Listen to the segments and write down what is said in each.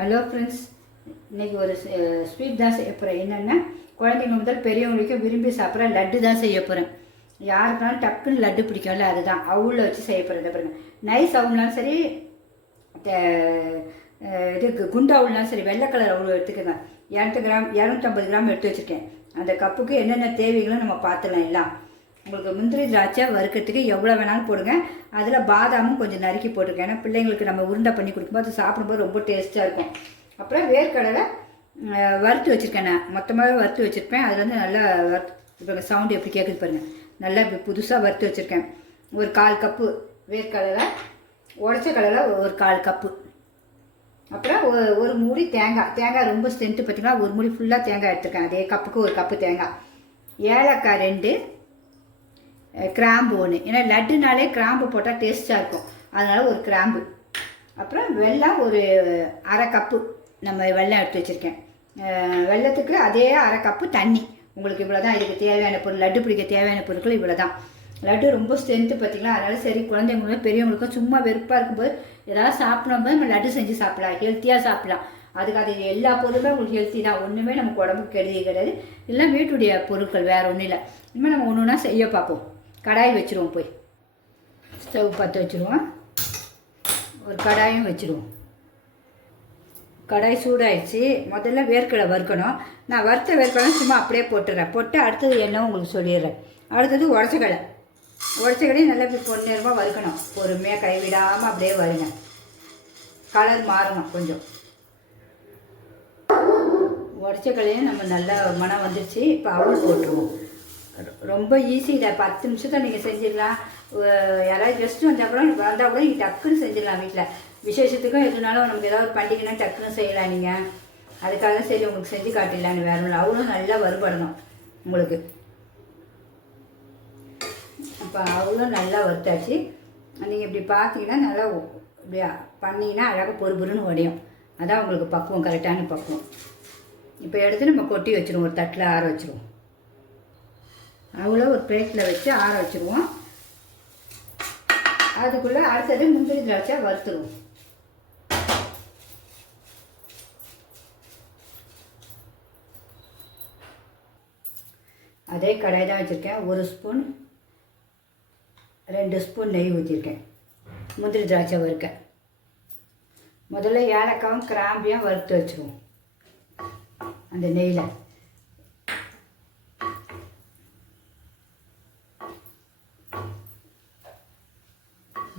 Hello friends, இன்றைக்கி ஒரு sweet தான் செய்ய போகிறேன். என்னென்னா குழந்தைங்க முதல் பெரியவங்களுக்கு விரும்பி சாப்பிட்ற லட்டு தான் செய்ய போகிறேன். யாருக்குனாலும் டக்குன்னு லட்டு பிடிக்கும்ல, அதுதான் அவுளில் வச்சு செய்ய போகிறேன். பாருங்க, நைஸ் அவுள்னாலும் சரி, இதுக்கு குண்டு அவுள்னாலும் சரி, வெள்ளை கலர் அவுள் எடுத்துக்கோங்க. 200 கிராம் 250 கிராம் எடுத்து வச்சுருக்கேன். அந்த கப்புக்கு என்னென்ன தேவைகளும் நம்ம பார்த்துலாம். எல்லாம் உங்களுக்கு முந்திரி திராட்சை வறுக்கிறதுக்கு எவ்வளோ வேணாலும் போடுங்க. அதில் பாதாமும் கொஞ்சம் நறுக்கி போட்டிருக்கேன். ஏன்னா பிள்ளைங்களுக்கு நம்ம உருண்டை பண்ணி கொடுக்கும்போது சாப்பிடும்போது ரொம்ப டேஸ்ட்டாக இருக்கும். அப்புறம் வேர்க்கடலை வறுத்து வச்சுருக்கேன். நான் மொத்தமாகவே வறுத்து வச்சுருப்பேன். அதில் வந்து நல்லா இப்போ சவுண்டு எப்படி கேட்குது பாருங்கள். நல்லா இப்போ புதுசாக வறுத்து வச்சுருக்கேன். ஒரு 1/4 கப்பு வேர்க்கடலை, உடச்ச கடலை ஒரு 1/4 கப்பு. அப்புறம் ஒரு மூடி தேங்காய் ரொம்ப ஸ்ட்ரென்த்து பார்த்திங்கன்னா ஒரு மூடி ஃபுல்லாக தேங்காய் எடுத்துருக்கேன். அதே கப்புக்கு ஒரு கப்பு தேங்காய், ஏலக்காய் 2, கிராம்பு 1. ஏன்னா லட்டுனாலே கிராம்பு போட்டால் டேஸ்ட்டாக இருக்கும், அதனால் ஒரு கிராம்பு. அப்புறம் வெல்லம் ஒரு 1/2 கப்பு நம்ம வெல்லம் எடுத்து வச்சுருக்கேன். வெல்லத்துக்கு அதே 1/2 கப்பு தண்ணி. உங்களுக்கு இவ்வளோ தான் இதுக்கு தேவையான பொருள். லட்டு பிடிக்க தேவையான பொருட்கள் இவ்வளோ தான். லட்டு ரொம்ப ஸ்ட்ரென்த்து பார்த்திங்களா, அதனால் சரி குழந்தைங்களுக்கும் பெரியவங்களுக்கும் சும்மா வெறுப்பாக இருக்கும்போது ஏதாவது சாப்பிடும்போது நம்ம லட்டு செஞ்சு சாப்பிடலாம், ஹெல்த்தியாக சாப்பிடலாம். அதுக்கு அது எல்லா பொருளுமே உங்களுக்கு ஹெல்த்தி தான். ஒன்றுமே நமக்கு உடம்புக்கு கெடுதி கிடையாது. எல்லாம் வீட்டுடைய பொருட்கள், வேறு ஒன்றும் இல்லை. இனிமேல் நம்ம ஒன்று ஒன்றா செய்ய பார்ப்போம். கடாய் வச்சுருவோம். போய் ஸ்டவ் பற்ற வச்சுருவோம். ஒரு கடாயும் வச்சுருவோம். கடாய் சூடாயிடுச்சு. முதல்ல வேர்க்கடலை வறுக்கணும். நான் வறுத்த வேர்க்கடலை சும்மா அப்படியே போட்டுடுறேன். போட்டு அடுத்தது என்ன உங்களுக்கு சொல்லிடுறேன். அடுத்தது உடச்சக்கடையும் நல்லா இப்படி பொன்னிறமாக வறுக்கணும். பொறுமையாக கைவிடாமல் அப்படியே வருங்க. கலர் மாறணும் கொஞ்சம். உடச்சக்கடையும் நம்ம நல்லா மனம் வந்துடுச்சு. இப்போ அவள் போட்டுருவோம். ரொம்ப ஈஸி. இதை 10 நிமிஷத்தை நீங்கள் செஞ்சிடலாம். யாராவது கெஸ்ட்டு வந்தால் கூட நீங்கள் டக்குன்னு செஞ்சிடலாம். வீட்டில் விசேஷத்துக்கும் எதுனாலும் நமக்கு ஏதாவது ஒரு பண்டிகைனா டக்குன்னு செய்யலாம். நீங்கள் அதுக்காக சரி உங்களுக்கு செஞ்சு காட்டிடலான்னு வேறு இல்லை. அவளும் நல்லா வறுபடணும் உங்களுக்கு. இப்போ அவளும் நல்லா வறுத்தாச்சு. நீங்கள் இப்படி பார்த்தீங்கன்னா நல்லா இப்படியா பண்ணிங்கன்னா அழகாக பொறுன்னு உடையும். அதான் உங்களுக்கு பக்குவம், கரெக்டான பக்குவம். இப்போ எடுத்து நம்ம கொட்டி வச்சுருவோம். ஒரு தட்டில் ஆற வச்சுருவோம். அவ்வளோ ஒரு பிளேட்டில் வச்சு ஆற வச்சுருவோம். அதுக்குள்ளே அடுத்தது முந்திரி திராட்சை வறுத்துருவோம். அதே கடாய் தான் வச்சுருக்கேன். 1 ஸ்பூன் 2 ஸ்பூன் நெய் ஊற்றிருக்கேன். முந்திரி திராட்சை வறுக்க முதல்ல ஏலக்காவும் கிராம்பியும் வறுத்து வச்சுருவோம். அந்த நெய்யில்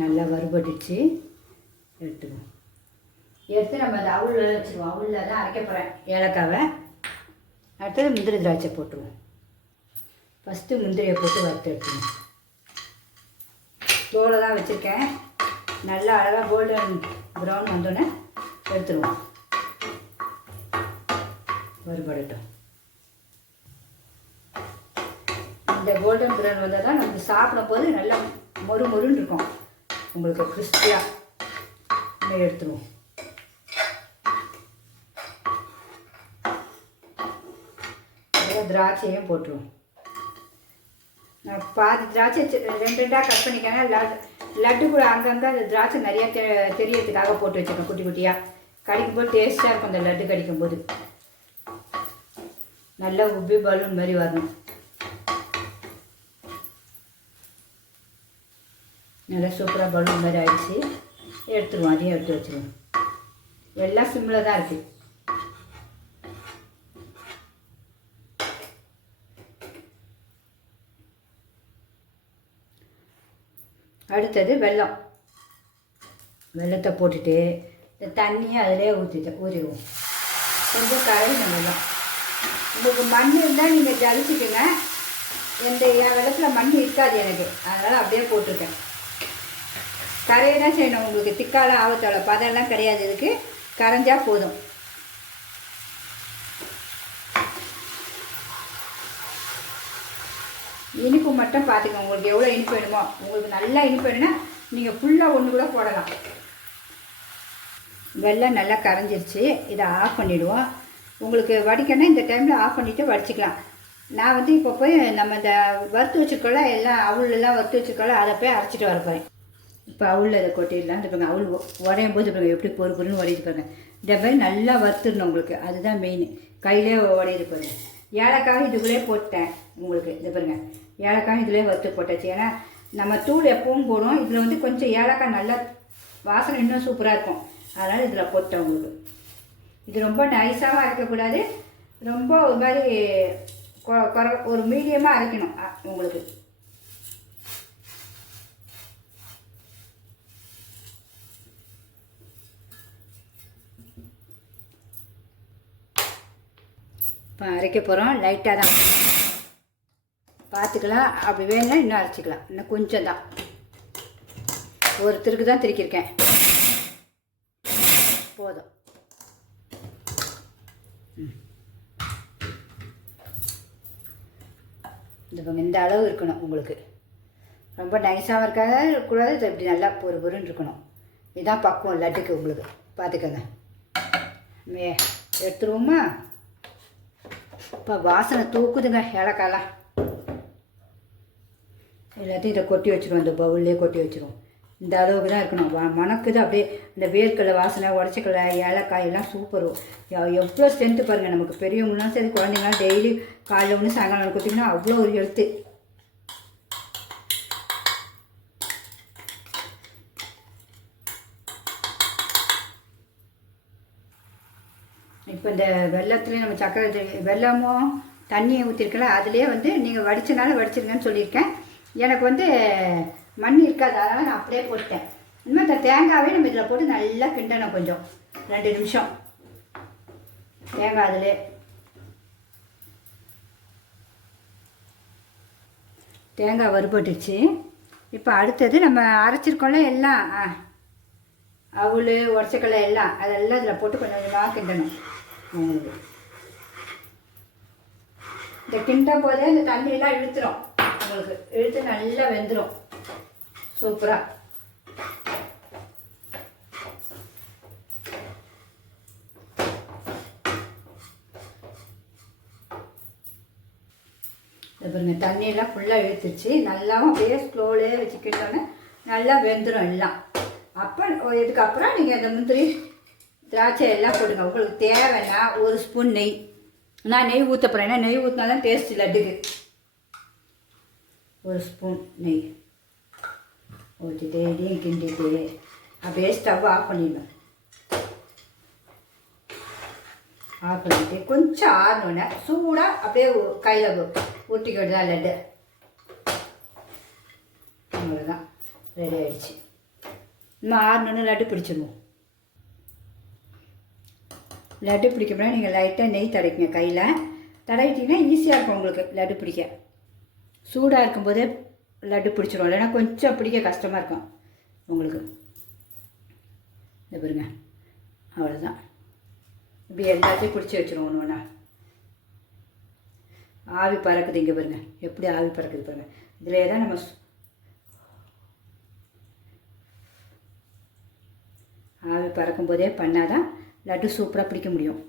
நல்லா வறுபட்டுச்சு. எடுத்துக்குவோம். எடுத்து நம்ம அதை அவுளில் வச்சுருவோம். அவுளில் தான் அரைக்க போகிறேன் ஏலக்காவை. அடுத்தது முந்திரி திராட்சை போட்டுருவோம். ஃபஸ்ட்டு முந்திரியை போட்டு வறுத்து எடுத்துக்கணும். தோலை தான் வச்சுருக்கேன். நல்லா அழகாக கோல்டன் ப்ரௌன் வந்தோடனே எடுத்துருவோம். வறுபடட்டும். இந்த கோல்டன் ப்ரௌன் வந்தால் தான் நமக்கு சாப்பிடும் போது நல்லா மொறுன்னு இருக்கும். உங்களுக்கு கிறிஸ்பியாக எடுத்துருவோம். திராட்சையும் போட்டுருவோம். பாதி திராட்சை 2 கட் பண்ணிக்கங்க. லட்டு கூட அங்கங்கே அந்த திராட்சை நிறையா தெரியறதுக்காக போட்டு வச்சுருக்கேன். குட்டி குட்டியாக கடிக்கும்போது டேஸ்ட்டாக இருக்கும். அந்த லட்டு கடிக்கும்போது நல்லா உப்பி பலூன் மாதிரி வரணும். நல்லா சூப்பராக பலூன் மாதிரி ஆகிடுச்சு. எடுத்துருவோம். அதையும் எடுத்து வச்சுருவோம். எல்லாம் சிம்மில் தான் இருக்குது. அடுத்தது வெல்லத்தை போட்டுட்டு இந்த தண்ணியை அதிலே ஊறிடுவோம். கொஞ்சம் கரையணும் வெல்லம். உங்களுக்கு மண் இருந்தால் நீங்கள் ஜலிச்சுக்குங்க. என் வெள்ளத்தில் மண் இருக்காது எனக்கு, அதனால் அப்படியே போட்டிருக்கேன். கரையை தான் செய்யணும். உங்களுக்கு திக்காலாம் ஆபத்தோட பதம்லாம் கிடையாது. இதுக்கு கரைஞ்சால் போதும். இனிப்பு மட்டும் பார்த்துக்கோங்க. உங்களுக்கு எவ்வளோ இனிப்பு வேணுமோ. உங்களுக்கு நல்லா இனிப்பு வேணும்னா நீங்கள் ஃபுல்லாக ஒன்று கூட போடலாம். வெல்லம் நல்லா கரைஞ்சிருச்சு. இதை ஆஃப் பண்ணிவிடுவோம். உங்களுக்கு வடிக்கணும்னா இந்த டைமில் ஆஃப் பண்ணிவிட்டு வடிச்சிக்கலாம். நான் வந்து இப்போ போய் நம்ம இந்த வறுத்து வச்சுருக்கோம்ல, எல்லாம் அவுளெல்லாம் வறுத்து வச்சுருக்கோம்ல, அதை போய் அரைச்சிட்டு வர போகிறேன். இப்போ அவுளில் இதை கொட்டிடலாம். பாருங்க அவுள் உடையும் போது பாருங்க எப்படி பொறுன்னு உடையுது பாருங்க. இந்த மாதிரி நல்லா வறுத்துடணும் உங்களுக்கு, அதுதான் மெயின். கையிலே உடையுது பாருங்க. ஏலக்காய் இதுக்குள்ளே போட்டேன் உங்களுக்கு. இது பாருங்க ஏலக்காய் இதிலே வறுத்து போட்டாச்சு. ஏன்னா நம்ம தூள் எப்பவும் போடுவோம், இதில் வந்து கொஞ்சம் ஏலக்காய் நல்லா வாசனை இன்னும் சூப்பராக இருக்கும், அதனால் இதில் போட்டேன் உங்களுக்கு. இது ரொம்ப நைஸாகவும் அரைக்கக்கூடாது, ரொம்ப ஒரு மாதிரி ஒரு மீடியமாக அரைக்கணும் உங்களுக்கு. இப்போ அரைக்க போகிறோம். லைட்டாக தான் பார்த்துக்கலாம், அப்படி வேணும்னா இன்னும் அரைச்சிக்கலாம். இன்னும் கொஞ்சம் தான், ஒரு திருக்கு தான் திருக்கியிருக்கேன், போதும். இந்த அளவு இருக்கணும் உங்களுக்கு. ரொம்ப நைஸாகவும் இருக்காது இருக்கக்கூடாது, இது இப்படி நல்லா பொறுன்னு இருக்கணும். இதுதான் பக்குவம் லட்டுக்கு உங்களுக்கு. பார்த்துக்கோங்க. எடுத்துருவோமா? இப்போ வாசனை தூக்குதுங்க ஏலக்காயெல்லாம். எல்லாத்தையும் இதை கொட்டி வச்சுருவோம், இந்த பவுல்லே கொட்டி வச்சுருவோம். இந்த அளவுக்கு தான் இருக்கணும். மணக்குது அப்படியே. இந்த வேர்க்கடலை வாசனை, உடச்சக்கடலை, ஏலக்காயெல்லாம் சூப்பரும். எவ்வளோ ஸ்ட்ரென்த்து பாருங்கள் நமக்கு. பெரியவங்களாம் சரி குழந்தைங்களாம் டெய்லி காலையில் ஒன்று சாயங்காலம் கொடுத்திங்கன்னா அவ்வளோ ஒரு ஹெல்த்து. இப்போ இந்த வெள்ளத்துலேயே நம்ம சக்கரை வெள்ளமும் தண்ணியை ஊற்றிருக்கல, அதுலேயே வந்து நீங்கள் வடித்தனால வடிச்சிருங்கன்னு சொல்லியிருக்கேன். எனக்கு வந்து மண் இருக்காது, அதனால் நான் அப்படியே போட்டேன். இனிமேல் இந்த தேங்காவே நம்ம இதில் போட்டு நல்லா கிண்டணும் கொஞ்சம், 2 நிமிஷம். தேங்காய் அதிலே தேங்காய் வறுபட்டுச்சு. இப்போ அடுத்தது நம்ம அரைச்சிருக்கோம்ல எல்லாம், அவுள் உடச்சக்கடலை எல்லாம், அதெல்லாம் இதில் போட்டு கொஞ்சம் கொஞ்சமாக கிண்டணும். இந்த கிண்டும் போதே இந்த தண்ணியெல்லாம் இழுத்துரும் உங்களுக்கு, இழுத்து நல்லா வெந்துடும் சூப்பராக. பாருங்க தண்ணியெல்லாம் ஃபுல்லாக இழுத்துச்சு. நல்லாவும் அப்படியே ஸ்லோலே வச்சுக்கிட்டோன்னே நல்லா வெந்துடும் எல்லாம். அப்போ இதுக்கப்புறம் நீங்கள் இந்த முந்திரி திராட்சை எல்லாம் போடுங்க. உங்களுக்கு தேவைன்னா 1 ஸ்பூன் நெய். நான் நெய் ஊற்ற போகிறேன், ஏன்னா நெய் ஊற்றினா தான் டேஸ்ட் லட்டுக்கு. 1 ஸ்பூன் நெய் ஊற்றிட்டு இதையும் கிண்டிட்டு அப்படியே ஸ்டவ் ஆஃப் பண்ணிடணும். ஆஃப் பண்ணிவிட்டு கொஞ்சம் ஆறணுன்னே சூடாக அப்படியே கையில் ஊற்றிக்கிட்டு தான் லட்டு. அவ்வளோதான், ரெடி ஆகிடுச்சு. இன்னும் ஆறணுன்னு லட்டு பிடிச்சிடுவோம். லட்டு பிடிக்கப்போனா நீங்கள் லைட்டாக நெய் தடவிங்க கையில். தடவிட்டிங்கன்னா ஈஸியாக இருக்கும் உங்களுக்கு லட்டு பிடிக்க. சூடாக இருக்கும்போதே லட்டு பிடிச்சிரும், இல்லைன்னா கொஞ்சம் பிடிக்க கஷ்டமாக இருக்கும் உங்களுக்கு. இந்த பாருங்க அவ்வளோதான். இப்படி எல்லாத்தையும் பிடிச்சி வச்சுருவோம் ஒன்று ஒன்றா. ஆவி பறக்குது இங்கே பாருங்க, எப்படி ஆவி பறக்குது பாருங்கள். இதிலே தான் நம்ம ஆவி பறக்கும் போதே பண்ணால் தான் லட்டு சூப்பராக பிடிக்க முடியும்.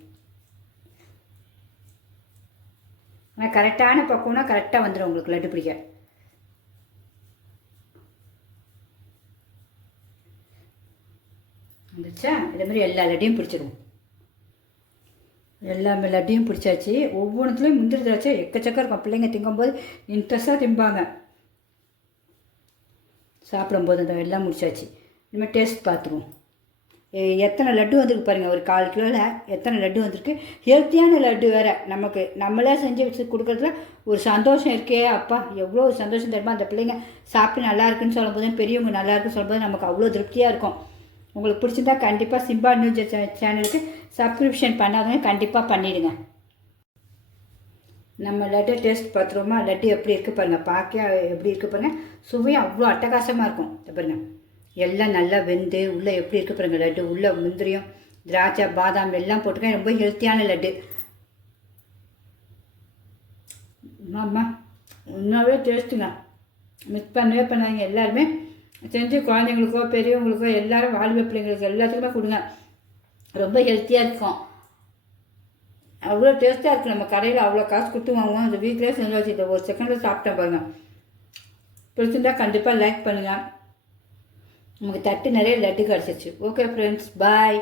ஆனால் கரெக்டான பக்குவம்னா கரெக்டாக வந்துடும் உங்களுக்கு லட்டு பிடிக்க. வந்துச்சா? இதேமாதிரி எல்லா லட்டையும் பிடிச்சிடுவோம். எல்லா லட்டையும் பிடிச்சாச்சு. ஒவ்வொன்றுத்துலேயும் முந்திரி திராட்சை எக்கச்சக்கம் இருக்கும். பிள்ளைங்க திங்கும்போது இன்ட்ரெஸ்ட்டாக திம்பாங்க. சாப்பிடும்போது அந்த எல்லாம் முடிச்சாச்சு. இனிமேல் டேஸ்ட் பார்த்துருவோம். எத்தனை லட்டு வந்திருக்கு பாருங்கள். ஒரு 1/4 கிலோவில் எத்தனை லட்டு வந்திருக்கு. ஹெல்த்தியான லட்டு வேறு. நமக்கு நம்மளே செஞ்சு வச்சு கொடுக்குறதுல ஒரு சந்தோஷம் இருக்கே அப்பா, எவ்வளோ சந்தோஷம் தெரியுமா. அந்த பிள்ளைங்க சாப்பிட்டு நல்லா இருக்குன்னு சொல்லும்போது, பெரியவங்க நல்லா இருக்குன்னு சொல்லும்போது நமக்கு அவ்வளோ திருப்தியாக இருக்கும். உங்களுக்கு பிடிச்சிருந்தா கண்டிப்பாக சிம்பா நியூஸ் சேனலுக்கு சப்ஸ்கிரிப்ஷன் பண்ணாதவங்க கண்டிப்பாக பண்ணிவிடுங்க. நம்ம லட்டு டேஸ்ட் பார்த்துருவோமா? லட்டு எப்படி இருக்குது பாருங்கள், பார்க்க எப்படி இருக்குது பாருங்கள். சுவையும் அவ்வளோ அட்டகாசமாக இருக்கும். பாருங்கள் எல்லாம் நல்லா வெந்து உள்ளே எப்படி இருக்குது பாருங்கள் லட்டு. உள்ளே முந்திரியும் திராட்சை பாதாம் எல்லாம் போட்டுக்க. ரொம்ப ஹெல்த்தியான லட்டு. ஆமா உண்மையாகவே டேஸ்ட்டுங்க. மிஸ் பண்ணவே பண்ணாங்க. எல்லாருமே செஞ்சு குழந்தைங்களுக்கோ பெரியவங்களுக்கோ எல்லோரும் வாழ்வு பிள்ளைங்களுக்கு எல்லாத்துக்குமே கொடுங்க. ரொம்ப ஹெல்த்தியாக இருக்கும். அவ்வளோ டேஸ்ட்டாக இருக்குது. நம்ம கடையில் அவ்வளோ காசு கொடுத்து வாங்குவோம். அந்த வீட்டிலே செஞ்சு வச்சுட்டு ஒரு செகண்டில் சாப்பிட்டேன் பாருங்கள். பிடிச்சிருந்தா கண்டிப்பாக லைக் பண்ணுங்கள், நமக்கு தட்டு நிறைய லட்டு கிடச்சிச்சு. ஓகே ஃப்ரெண்ட்ஸ், பாய்.